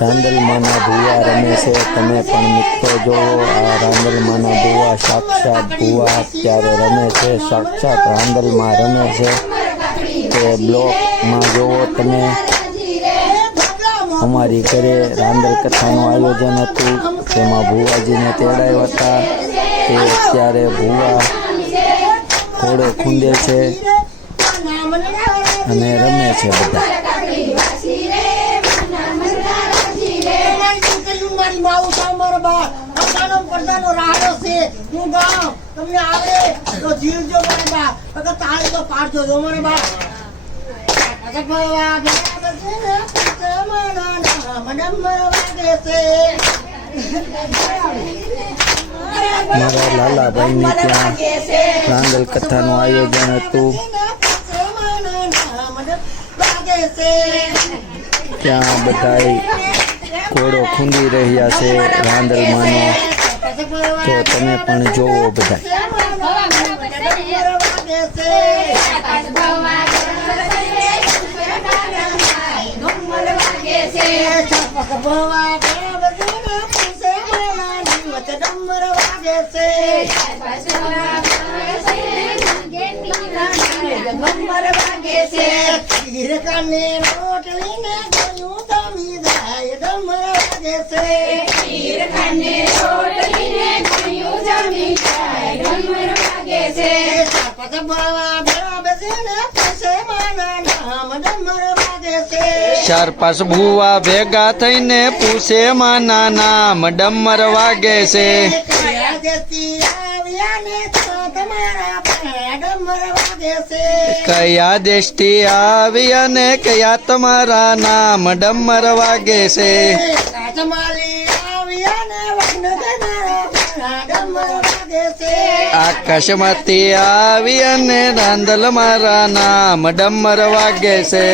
રાંદલમાના ભૂવા રમે છે। તમે પણ મિત્રો જોવો આ રાંદલમાના ભૂવા સાક્ષાત ભૂવા અત્યારે રમે છે, સાક્ષાત રાંદલમાં રમે છે। તે બ્લોકમાં જોવો તમે અમારી ઘરે રાંદલ કથાનું આયોજન હતું, તેમાં ભૂવાજીને તેડાવ્યા હતા। તે અત્યારે ભૂવા ઘોડો ખૂંદે છે અને રમે છે બધા। મારા લાલાભાઈની ત્યાં રાંદલ કથાનું આયોજન હતું, ત્યાં બધાય ઘોડો ખૂંદી રહ્યા છે રાંદલમાંનો, તો તમે પણ જોવો બધા। ચાર પાંચ ભૂવા ભેગા થઈને પૂછે માના નામ, ડમર વાગે છે। કયા દેશથી આવી અને કયા તમારા નામ, ડમર વાગે છે। આકાશમાંથી આવી અને રાંદલ મારા નામ, ડમર વાગે છે।